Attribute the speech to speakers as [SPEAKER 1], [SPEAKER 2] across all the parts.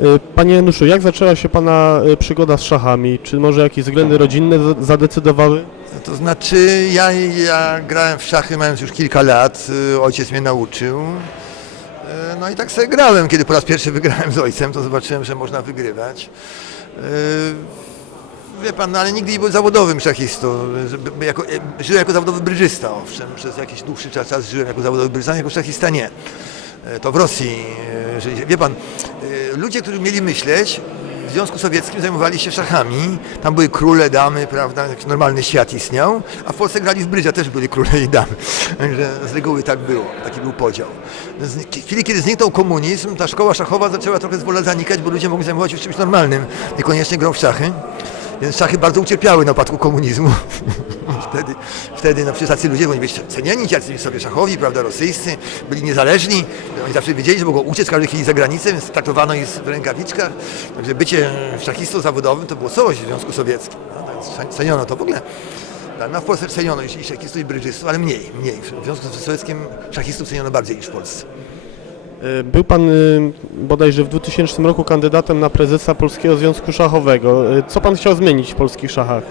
[SPEAKER 1] Y, Panie Januszu, jak zaczęła się Pana y, przygoda z szachami? Czy może jakieś względy rodzinne za- zadecydowały?
[SPEAKER 2] To znaczy, ja, ja grałem w szachy mając już kilka lat, y, ojciec mnie nauczył. No i tak sobie grałem, kiedy po raz pierwszy wygrałem z ojcem, to zobaczyłem, że można wygrywać. Wie pan, no ale nigdy nie byłem zawodowym szachistą. Jako, e, żyłem jako zawodowy brydżysta, owszem, przez jakiś dłuższy czas, czas żyłem jako zawodowy brydżysta, jako szachista nie. E, To w Rosji, e, wie pan, e, ludzie, którzy mieli myśleć, w Związku Sowieckim zajmowali się szachami. Tam były króle, damy, prawda, jakiś normalny świat istniał, a w Polsce grali w brydża, też byli króle i damy. Także z reguły tak było, taki był podział. Z w chwili, kiedy zniknął komunizm, ta szkoła szachowa zaczęła trochę zwolna zanikać, bo ludzie mogli zajmować się czymś normalnym, niekoniecznie grą w szachy. Więc szachy bardzo ucierpiały na upadku komunizmu. wtedy, wtedy no przecież tacy ludzie, oni byli cenieni, tacy sobie szachowi, prawda, rosyjscy, byli niezależni. Oni zawsze wiedzieli, że mogą uciec każdej chwili za granicę, więc traktowano ich w rękawiczkach. Także bycie szachistą zawodowym to było coś w Związku Sowieckim. No, tak, ceniono to w ogóle. Tak, No w Polsce ceniono i szachistów i brydżystów, ale mniej, mniej. W Związku Sowieckim szachistów ceniono bardziej niż w Polsce.
[SPEAKER 1] Y, Był Pan y, bodajże w 2000 roku kandydatem na prezesa Polskiego Związku Szachowego. Y, Co Pan chciał zmienić w polskich szachach?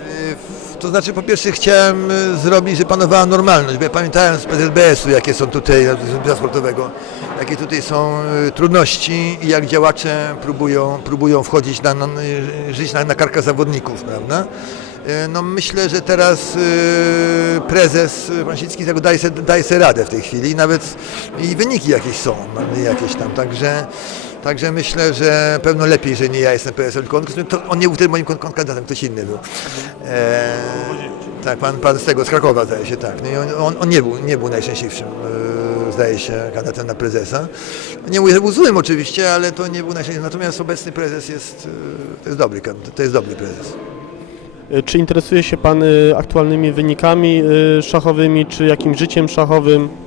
[SPEAKER 2] To znaczy, po pierwsze chciałem y, zrobić, żeby panowała normalność, bo ja pamiętałem z PZBS-u, jakie są tutaj, z Sportowego, jakie tutaj są y, trudności i jak działacze próbują, próbują wchodzić, na, na, y, żyć na, na karkach zawodników, prawda? No myślę, że teraz prezes Pansicki tego daje sobie radę w tej chwili, nawet i wyniki jakieś są, jakieś tam, także Także myślę, że pewno lepiej, że nie ja jestem PSL, to on nie był wtedy moim kandydatem, ktoś inny był. E, tak, pan, pan z tego, z Krakowa zdaje się, tak. No on, on, nie, był, nie był najszczęśliwszym, e, zdaje się, kandydatem na prezesa. Nie mówię, że był złym oczywiście, ale to nie był najszczęśliwszy. Natomiast obecny prezes jest, e, to jest dobry, kandydat, to jest dobry prezes.
[SPEAKER 1] Y, Czy interesuje się Pan y, aktualnymi wynikami szachowymi, czy jakimś życiem szachowym?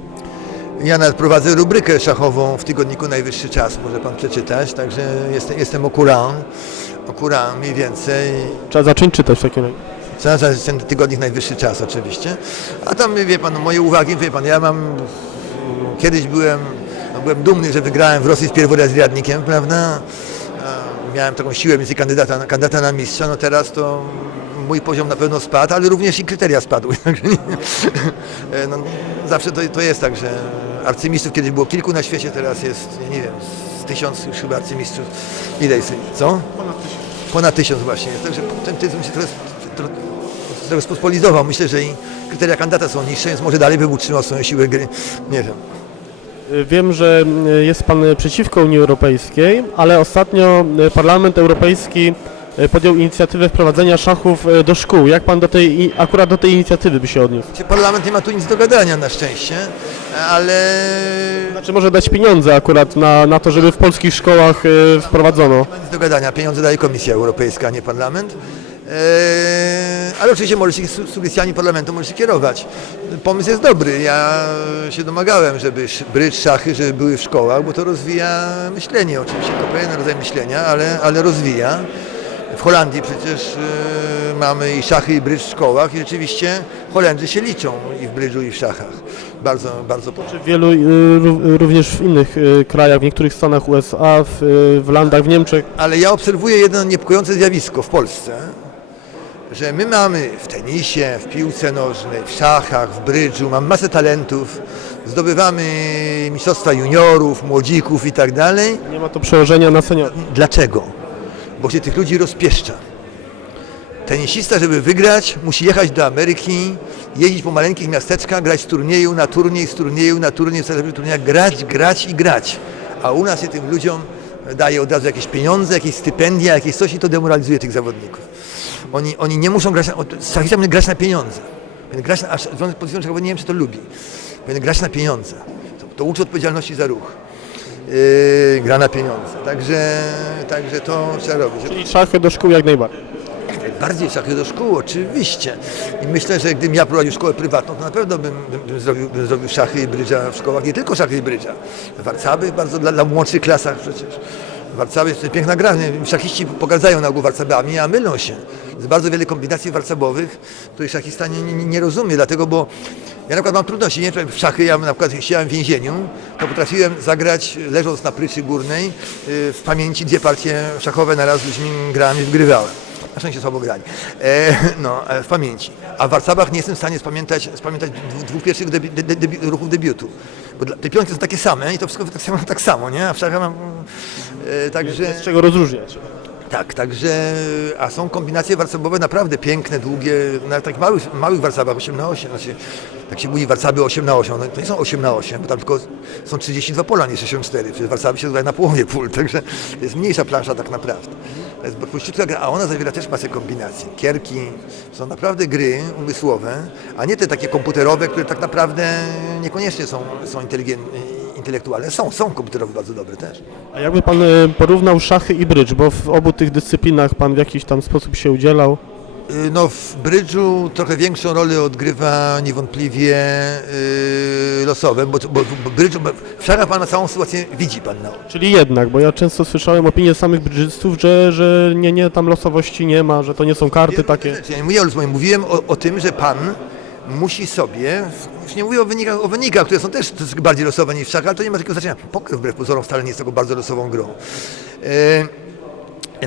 [SPEAKER 2] Ja nawet prowadzę rubrykę szachową w tygodniku Najwyższy Czas, może pan przeczytać, także jestem, jestem o Kuran, o Kuran mniej więcej.
[SPEAKER 1] Trzeba zacząć czytać razie.
[SPEAKER 2] Cały czas ten tygodnik najwyższy czas oczywiście. A tam wie pan, moje uwagi, wie pan, ja mam kiedyś byłem, no, byłem dumny, że wygrałem w Rosji z pierworazrядnikiem, prawda? Miałem taką siłę między kandydata, na- kandydata na mistrza, no teraz to mój poziom na pewno spadł, ale również i kryteria spadły. Także nie- no, zawsze to, to jest tak, że arcymistrzów kiedyś było kilku na świecie, teraz jest, nie wiem, z tysiąc już chyba arcymistrzów. Ile jest? Co? Ponad tysiąc właśnie. Także ten tytuł się trochę, spospolizował. Myślę, że i kryteria kandydata są niższe, więc może dalej by utrzymał swoją siłę gry. Nie wiem.
[SPEAKER 1] Wiem, że y, jest Pan przeciwko Unii Europejskiej, ale ostatnio y, Parlament Europejski podjął inicjatywę wprowadzenia szachów y, do szkół. Jak Pan do tej, akurat do tej inicjatywy by się odniósł?
[SPEAKER 2] Parlament nie ma tu nic do gadania na szczęście, ale
[SPEAKER 1] Znaczy może dać pieniądze akurat na, na to, żeby w polskich szkołach y, wprowadzono.
[SPEAKER 2] nie ma nic do gadania. Pieniądze daje Komisja Europejska, a nie Parlament. Eee, ale oczywiście może się su- sugestiami Parlamentu może się kierować. Pomysł jest dobry. Ja się domagałem, żeby brydż, szachy, żeby były w szkołach, bo to rozwija myślenie. Oczywiście to pewien rodzaj myślenia, ale, ale rozwija. W Holandii przecież e, mamy i szachy, i brydż w szkołach i rzeczywiście Holendrzy się liczą i w brydżu, i w szachach. Bardzo, bardzo
[SPEAKER 1] Czy w wielu, y, ró- również w innych y, krajach, w niektórych stanach USA, w, y, w landach w Niemczech.
[SPEAKER 2] Ale ja obserwuję jedno niepokojące zjawisko w Polsce, że my mamy w tenisie, w piłce nożnej, w szachach, w brydżu, mamy masę talentów, zdobywamy mistrzostwa juniorów, młodzików i tak dalej.
[SPEAKER 1] Nie ma to przełożenia na seniorów.
[SPEAKER 2] Dlaczego? Bo się tych ludzi rozpieszcza. Tenisista, żeby wygrać, musi jechać do Ameryki, jeździć po maleńkich miasteczkach, grać z turnieju na turniej, z turnieju na turniej, w zależnych turniejach, grać, grać i grać. A u nas się tym ludziom daje od razu jakieś pieniądze, jakieś stypendia, jakieś coś i to demoralizuje tych zawodników. Oni, oni nie muszą grać, na, szachista powinien grać na pieniądze. Powinien grać na, aż Związek nie wiem, czy to lubi. Powinien grać na pieniądze. To, to uczy odpowiedzialności za ruch. Yy, gra na pieniądze. Także, także to trzeba robić.
[SPEAKER 1] Czyli szachy do szkół jak najbardziej.
[SPEAKER 2] Bardziej szachy do szkół, oczywiście. I myślę, że gdybym ja prowadził szkołę prywatną, to na pewno bym, bym, bym, zrobił, bym zrobił szachy i brydża w szkołach. Nie tylko szachy i brydża. Warcaby bardzo dla, dla młodszych klasach przecież. Warcaby jest piękna gra. Szachiści pogardzają na ogół warcabami, a mylą się. Jest bardzo wiele kombinacji warcabowych, których szachista nie, nie, nie rozumie, dlatego, bo ja na przykład mam trudności, nie wiem, w szachy, ja na przykład siedziałem w więzieniu, to potrafiłem zagrać, leżąc na pryczy górnej, yy, w pamięci dwie partie szachowe na raz z ludźmi grałem i wygrywałem. Na szczęście słabo grali. E, no, e, w pamięci. A w Warcabach nie jestem w stanie spamiętać, spamiętać dwóch, pierwszych debi, de, de, debi, ruchów debiutu. Bo dla, te pionki są takie same i to wszystko tak samo, tak samo nie? A w szachach mam... E, także...
[SPEAKER 1] Jest czego rozróżniać.
[SPEAKER 2] Tak, także, a są kombinacje warcabowe naprawdę piękne, długie, na takich małych, małych warcabach 8 na 8, znaczy, tak się mówi warcaby 8 na 8, no to nie są 8 na 8, bo tam tylko są 32 pola, nie 64, przecież warcaby się dodaje na połowie pól, także jest mniejsza plansza tak naprawdę. Gra, a ona zawiera też masę kombinacji. Kierki, są naprawdę gry umysłowe, a nie te takie komputerowe, które tak naprawdę niekoniecznie są, są inteligentne, intelektualne. Są, są komputerowe bardzo dobre też.
[SPEAKER 1] A jakby pan e, porównał szachy i brydż, bo w obu tych dyscyplinach pan w jakiś tam sposób się udzielał.
[SPEAKER 2] Y, No w brydżu trochę większą rolę odgrywa niewątpliwie yy, losowe, bo, bo, bo brydżu, bo w szachach pan na całą sytuację widzi pan na oczy.
[SPEAKER 1] Czyli jednak, bo ja często słyszałem opinie samych brydżystów, że, że nie, nie, tam losowości nie ma, że to nie są karty takie.
[SPEAKER 2] Ja mówię o mówiłem o, o tym, że pan musi sobie, już nie mówię o wynikach, o wynikach, które są też bardziej losowe niż w szachach, ale to nie ma takiego znaczenia. Poker wbrew pozorom wcale nie jest taką bardzo losową grą. Wie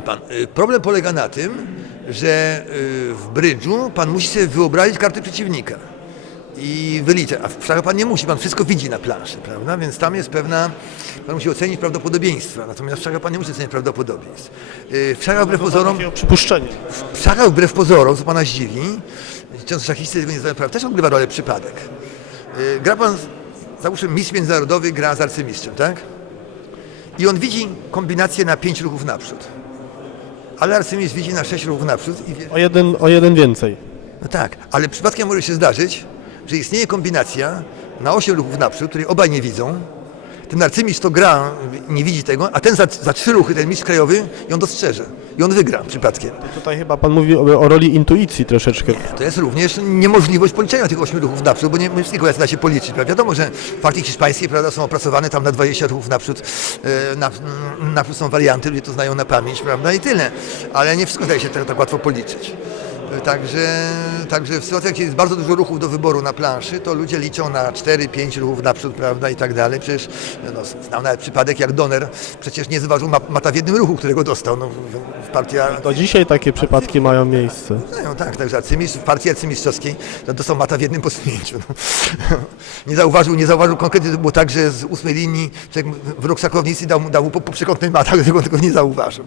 [SPEAKER 2] pan, y, problem polega na tym, że y, w brydżu pan musi sobie wyobrazić karty przeciwnika i wyliczać, a w szachach pan nie musi, pan wszystko widzi na planszy, prawda? Więc tam jest pewna, pan musi ocenić prawdopodobieństwa, natomiast w szachach pan nie musi oceniać prawdopodobieństw. W szachach wbrew pozorom,
[SPEAKER 1] Takiego przypuszczenia.
[SPEAKER 2] w szachach wbrew pozorom, co pana zdziwi, często szachisty tego nie zdają sprawy, też odgrywa rolę przypadek. Gra pan, załóżmy mistrz międzynarodowy gra z arcymistrzem, tak? I on widzi kombinację na pięć ruchów naprzód. Ale arcymistrz widzi na sześć ruchów naprzód i wie,
[SPEAKER 1] O jeden, o jeden więcej.
[SPEAKER 2] no tak, ale przypadkiem może się zdarzyć, że istnieje kombinacja na 8 ruchów naprzód, której obaj nie widzą. Ten arcymistrz to gra, nie widzi tego, a ten za, za trzy ruchy, ten mistrz krajowy, i on dostrzeże. I on wygra przypadkiem.
[SPEAKER 1] Tutaj chyba pan mówi o, o roli intuicji troszeczkę.
[SPEAKER 2] To jest również niemożliwość policzenia tych 8 ruchów naprzód, bo nie nie wszystkiego da się policzyć. Prawda? Wiadomo, że w partii hiszpańskiej prawda, są opracowane tam na 20 ruchów naprzód, e, na, naprzód są warianty, ludzie to znają na pamięć, prawda, i tyle. Ale nie wszystko daje się tak, tak łatwo policzyć. Także, także w sytuacjach, gdzie jest bardzo dużo ruchów do wyboru na planszy, to ludzie liczą na 4-5 ruchów naprzód, prawda, i tak dalej. Przecież no, znam nawet przypadek, jak Donner przecież nie zważył ma- mata w jednym ruchu, którego dostał no, w, w partii
[SPEAKER 1] Do dzisiaj takie przypadki mają miejsce.
[SPEAKER 2] Znają, tak, także arcymistrz, w partii arcymistrzowskiej dostał mata w jednym posunięciu. No. Nie zauważył, nie zauważył konkretnie, to było tak, że z ósmej linii w rok szachownicy dał, dał mu po, po przekątnej matach, tego, tego nie zauważył.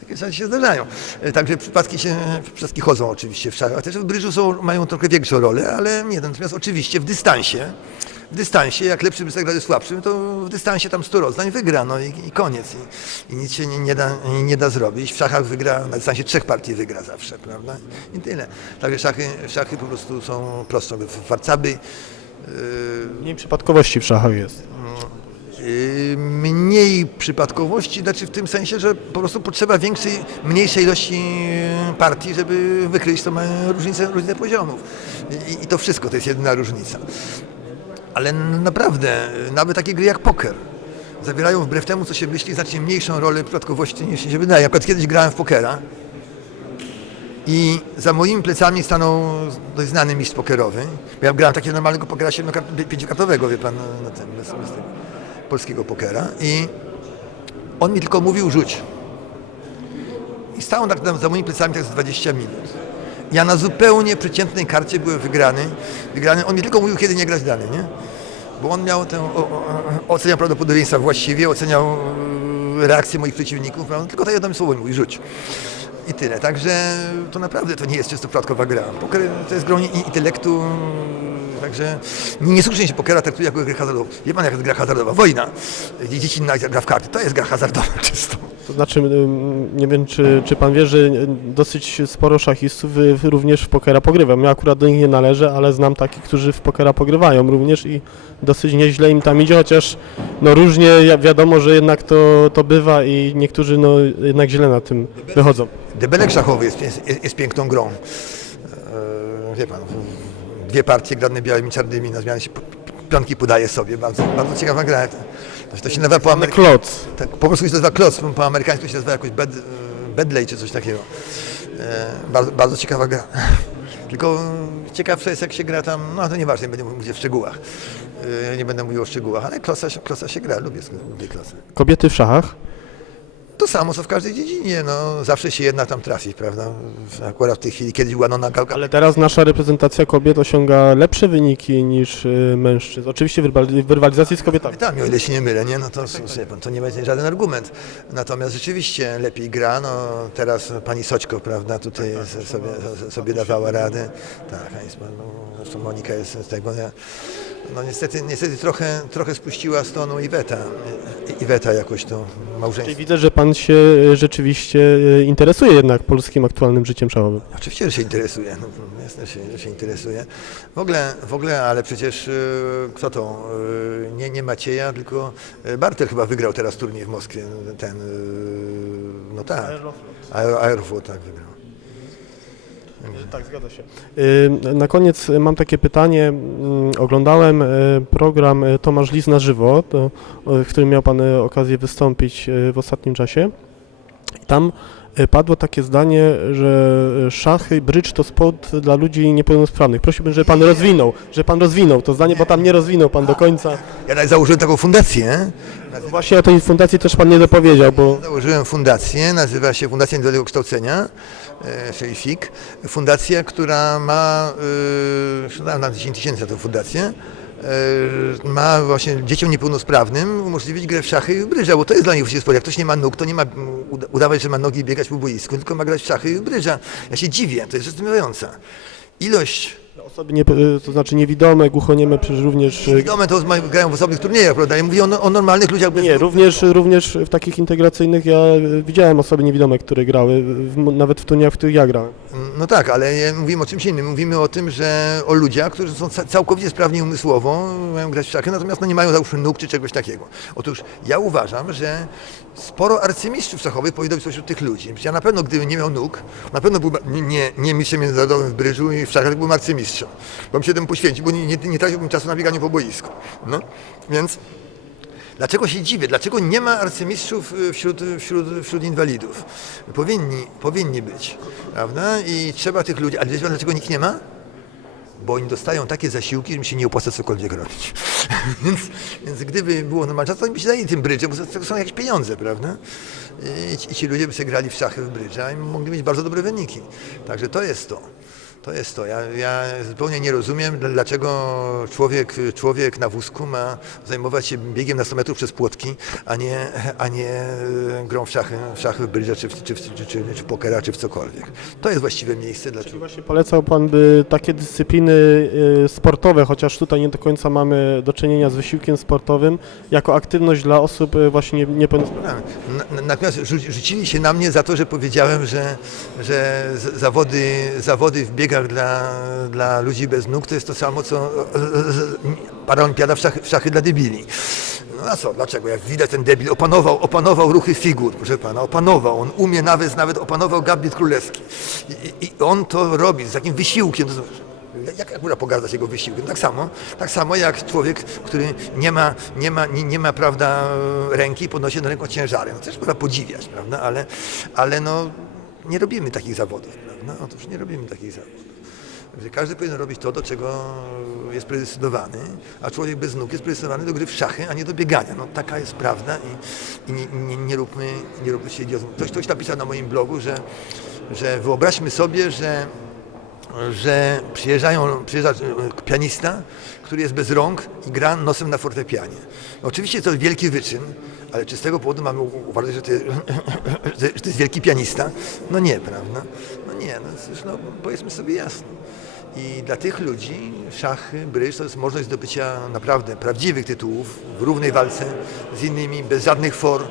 [SPEAKER 2] Takie rzeczy się zdarzają. Także przypadki się, przypadki chodzą oczywiście w szachach. Też w brydżu są, mają trochę większą rolę, ale nie, natomiast oczywiście w dystansie, w dystansie, jak lepszy by zagrał słabszym, to w dystansie tam 100 rozdań wygra, no i, i koniec. I, I nic się nie, nie, da, nie da zrobić. W szachach wygra, na dystansie trzech partii wygra zawsze, prawda? I tyle. Także szachy, szachy po prostu są prostsze. W warcaby yy,
[SPEAKER 1] Mniej przypadkowości w szachach jest.
[SPEAKER 2] Mniej przypadkowości, znaczy w tym sensie, że po prostu potrzeba większej, mniejszej ilości yy, partii, żeby wykryć tą e, różnicę, różnicę poziomów. I, I to wszystko to jest jedyna różnica. Ale naprawdę, nawet takie gry jak poker zawierają wbrew temu, co się myśli, znacznie mniejszą rolę przypadkowości niż się wydaje. Przykład kiedyś grałem w pokera i za moimi plecami stanął dość znany mistrz pokerowy. Ja grałem takiego normalnego pokera siedmiokart- pięciokartowego, wie pan, na tym, bez, bez tego polskiego pokera. I on mi tylko mówił rzuć. I stał tak za moimi plecami tak z 20 minut. Ja na zupełnie przeciętnej karcie byłem wygrany. wygrany. On mi tylko mówił, kiedy nie grać dalej, nie? Bo on miał tę, o, o, oceniał prawdopodobieństwa właściwie, oceniał e, reakcje moich przeciwników, prawda? tylko to jedno słowo mi rzuć. I tyle. Także to naprawdę to nie jest czysto przypadkowa gra. Poker to jest grą i- intelektu, także nie słusznie się pokera traktuje jako grę hazardową. Wie pan, jak jest gra hazardowa? Wojna. Gdzie dziecinna gra w karty. To jest gra hazardowa czysto.
[SPEAKER 1] To znaczy, nie wiem, czy, czy pan wie, że y, dosyć sporo szachistów y, również w pokera pogrywa. Ja akurat do nich nie należę, ale znam takich, którzy w pokera pogrywają również i dosyć nieźle im tam idzie, chociaż no różnie wiadomo, że jednak to, to bywa i niektórzy no jednak źle na tym wychodzą.
[SPEAKER 2] Debelek szachowy jest, jest, jest piękną grą. Eee, wie pan, dwie partie grane białymi, czarnymi, na zmianę się p- pionki podaje sobie. Bardzo, bardzo ciekawa gra. To się nazywa po,
[SPEAKER 1] Mamy
[SPEAKER 2] amery-
[SPEAKER 1] kloc.
[SPEAKER 2] tak, po polsku się nazywa kloc, po amerykańsku się nazywa jakoś bed, bedley czy coś takiego. E, bardzo, bardzo ciekawa gra. Tylko e, ciekawsze jest jak się gra tam, no to nieważne, nie będę mówił w szczegółach. E, nie będę mówił o szczegółach, ale klosa, się- klosa się gra, lubię, lubię klosy.
[SPEAKER 1] Kobiety w szachach.
[SPEAKER 2] To samo co w każdej dziedzinie, no zawsze się jedna tam trafi, prawda? Akurat w tej chwili, kiedyś była Nona Galka,
[SPEAKER 1] Ale teraz nasza reprezentacja kobiet osiąga lepsze wyniki niż y, mężczyzn. Oczywiście w rywal- w rywalizacji z kobietami.
[SPEAKER 2] Tam, o ile się nie mylę, nie? No to, wie pan, to nie będzie żaden argument. Natomiast rzeczywiście lepiej gra, no teraz pani Soćko, prawda, tutaj sobie, sobie dawała radę. Tak, a jest, pan, no, zresztą Monika jest z tego, nie? no niestety, niestety trochę, trochę spuściła z tonu Iweta. I- Iweta jakoś to
[SPEAKER 1] Czyli
[SPEAKER 2] małżeństwo.
[SPEAKER 1] widzę, że pan się y, rzeczywiście y, interesuje jednak polskim aktualnym życiem szachowym.
[SPEAKER 2] Oczywiście, że się interesuje, no, jasne, że się, że się interesuje. W ogóle, w ogóle, ale przecież y, kto to? Nie, nie Macieja, tylko Bartel chyba wygrał teraz turniej w Moskwie. Ten, no tak. Aer- Aeroflot tak wygrał.
[SPEAKER 1] Tak, zgadza się. Y, Na koniec mam takie pytanie. Mm, Oglądałem y, program y, Tomasz Lis na żywo, w którym miał Pan okazję wystąpić w ostatnim czasie. Tam padło takie zdanie, że szachy, brycz to sport dla ludzi niepełnosprawnych. Prosiłbym, żeby Pan rozwinął, że Pan rozwinął to zdanie, bo tam nie rozwinął Pan do końca.
[SPEAKER 2] Ja nawet założyłem taką fundację.
[SPEAKER 1] Właśnie o tej fundacji też Pan nie dopowiedział, bo
[SPEAKER 2] Założyłem fundację, nazywa się Fundacja Indywidualnego Kształcenia, e, czyli FIK. Fundacja, która ma, e, dałem na 10 tysięcy na tę fundację, e, ma właśnie dzieciom niepełnosprawnym umożliwić grę w szachy i w brydża, bo to jest dla nich właściwie sport. Jak ktoś nie ma nóg, to nie ma uda- udawać, że ma nogi i biegać po boisku, tylko ma grać w szachy i w brydża. Ja się dziwię, to jest zastanawiająca. Ilość
[SPEAKER 1] osoby, nie, y, to znaczy niewidome, głuchonieme, przecież również... y,
[SPEAKER 2] Widome to grają w osobnych turniejach, prawda? Ja mówię o, no- o normalnych ludziach bez
[SPEAKER 1] Nie, również, również w takich integracyjnych ja y, widziałem osoby niewidome, które grały, w, nawet w turniejach, w których ja grałem.
[SPEAKER 2] No tak, ale mówimy o czymś innym. Mówimy o tym, że o ludziach, którzy są ca- całkowicie sprawni umysłowo, mają grać w szachy, natomiast no nie mają załóżmy nóg czy czegoś takiego. Otóż ja uważam, że sporo arcymistrzów szachowych powinno być spośród tych ludzi. Ja na pewno, gdybym nie miał nóg, na pewno byłbym nie, nie, nie mistrzem międzynarodowym w bryżu i w szachach, byłbym arcymistrzem. Bo bym się temu poświęcił, bo nie, nie, nie traciłbym czasu na bieganiu po boisku. No, więc Dlaczego się dziwię? Dlaczego nie ma arcymistrzów y, wśród, wśród, wśród inwalidów? Powinni, powinni być, prawda? I trzeba tych ludzi. Ale wiecie pan, dlaczego nikt nie ma? Bo oni dostają takie zasiłki, że mi się nie opłaca cokolwiek robić. więc, więc gdyby było normalne czas, to by się zajęli tym brydżem, bo tego są jakieś pieniądze, prawda? I, I ci ludzie by sobie grali w szachy w brydża i mogli mieć bardzo dobre wyniki. Także to jest to. To jest to. Ja, ja zupełnie nie rozumiem, dl- dlaczego człowiek, człowiek na wózku ma zajmować się biegiem na 100 metrów przez płotki, a nie, a nie e, grą w szachy, w szachy w brydża, czy, w- czy, czy, czy, czy pokera, czy w cokolwiek. To jest właściwe miejsce dla człowieka.
[SPEAKER 1] Właśnie polecał Pan by takie dyscypliny y, sportowe, chociaż tutaj nie do końca mamy do czynienia z wysiłkiem sportowym, jako aktywność dla osób y, właśnie nie- niepełnosprawnych.
[SPEAKER 2] Na- Natomiast rzu- rzucili się na mnie za to, że powiedziałem, że, że zawody, zawody w dla, dla ludzi bez nóg to jest to samo, co e, e, paraolimpiada w szachy, w szachy dla debili. No a co, dlaczego? Jak widać ten debil opanował, opanował ruchy figur, proszę pana, opanował, on umie nawet, nawet opanował gabinet królewski. I, i, on to robi z takim wysiłkiem. Jak akurat pogardzać jego wysiłkiem? Tak samo, tak samo jak człowiek, który nie ma, nie ma, nie, nie ma prawda, ręki podnosi na ręką ciężary. No też można podziwiać, prawda? Ale, ale no, nie robimy takich zawodów, prawda? Otóż nie robimy takich zawodów. Każdy powinien robić to, do czego jest predestynowany, a człowiek bez nóg jest predestynowany do gry w szachy, a nie do biegania. No taka jest prawda i, i nie, nie, nie, róbmy, nie róbmy się idiotą. Ktoś, ktoś napisał na moim blogu, że, że wyobraźmy sobie, że że przyjeżdżają, przyjeżdża e, pianista, który jest bez rąk i gra nosem na fortepianie. Oczywiście to wielki wyczyn, ale czy z tego powodu mamy uważać, że to, jest, że to jest wielki pianista? No nie, prawda? No nie, no, no powiedzmy sobie jasno. I dla tych ludzi szachy, bryż to jest możliwość zdobycia naprawdę prawdziwych tytułów w równej walce z innymi, bez żadnych for,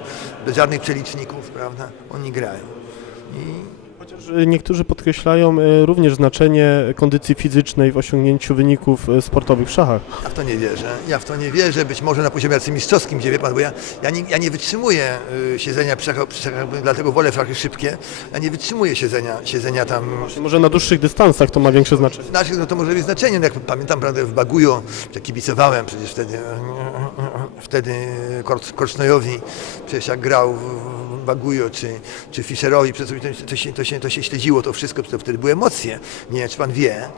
[SPEAKER 2] bez żadnych przeliczników, prawda? Oni grają. I
[SPEAKER 1] Chociaż y, niektórzy podkreślają y, również znaczenie kondycji fizycznej w osiągnięciu wyników y, sportowych w szachach.
[SPEAKER 2] Ja w to nie wierzę. Ja w to nie wierzę. Być może na poziomie arcymistrzowskim, gdzie wie pan, bo ja, ja, nie, ja nie wytrzymuję siedzenia przy szachach, przy szachach, dlatego wolę szachy szybkie. Ja nie wytrzymuję siedzenia, siedzenia tam.
[SPEAKER 1] Może na dłuższych dystansach to ma większe znaczenie.
[SPEAKER 2] Znaczy, no to może mieć znaczenie. No Jak pamiętam, prawda, w Bagujo, że kibicowałem przecież wtedy. wtedy Kor- Korcznojowi, przecież jak grał w- Bagujo czy, czy Fischerowi, to, się, to, się, to się śledziło to wszystko, to wtedy były emocje. Nie wiem, czy pan wie,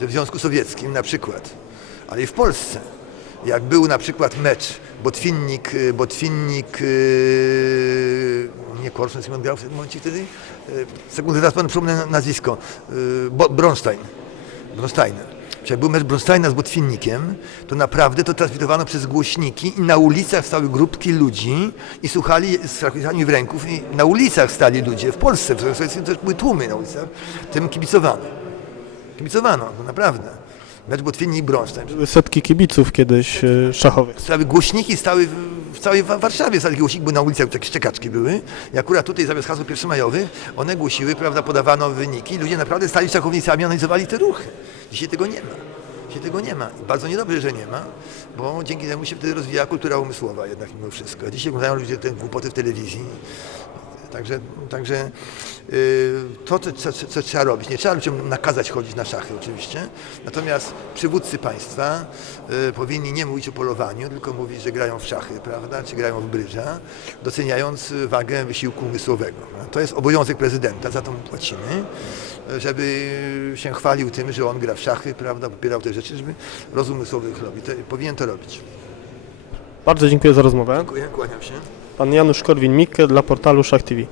[SPEAKER 2] że w Związku Sowieckim na przykład, ale i w Polsce, jak był na przykład mecz Botwinnik, y, Botwinnik, yy, nie Korczyn, on grał w tym momencie wtedy, yy, sekundę, zaraz pan przypomnę nazwisko, Bronstein, Bronstein. Jak był mecz Bronsteina z Botwinnikiem, to naprawdę to transmitowano przez głośniki i na ulicach stały grupki ludzi i słuchali z traktatami w ręków i na ulicach stali ludzie, w Polsce, w Sowieckim też były tłumy na ulicach, tym kibicowano. Kibicowano, no naprawdę. Mecz Botwinnik-Bronstein.
[SPEAKER 1] Były setki kibiców kiedyś e, szachowych.
[SPEAKER 2] Stały głośniki stały w, w całej Wa- Warszawie, stale głośniki były na ulicach, takie szczekaczki były. I akurat tutaj zamiast hasła pierwszomajowych, one głosiły, prawda, podawano wyniki. Ludzie naprawdę stali szachownicami, analizowali te ruchy. Dzisiaj tego nie ma. Dzisiaj tego nie ma. I bardzo niedobrze, że nie ma, bo dzięki temu się wtedy rozwija kultura umysłowa jednak mimo wszystko. Dzisiaj oglądają ludzie te głupoty w telewizji. Także, także y, to, co, co, co trzeba robić, nie trzeba ludziom nakazać chodzić na szachy oczywiście, natomiast przywódcy państwa y, powinni nie mówić o polowaniu, tylko mówić, że grają w szachy, prawda, czy grają w brydża, doceniając wagę wysiłku umysłowego. To jest obowiązek prezydenta, za to mu płacimy, żeby się chwalił tym, że on gra w szachy, prawda, popierał te rzeczy, żeby rozum umysłowy robi. To, powinien to robić.
[SPEAKER 1] Bardzo dziękuję za rozmowę.
[SPEAKER 2] Dziękuję, kłaniam się.
[SPEAKER 1] Pan Janusz Korwin-Mikke dla portalu Szach TV.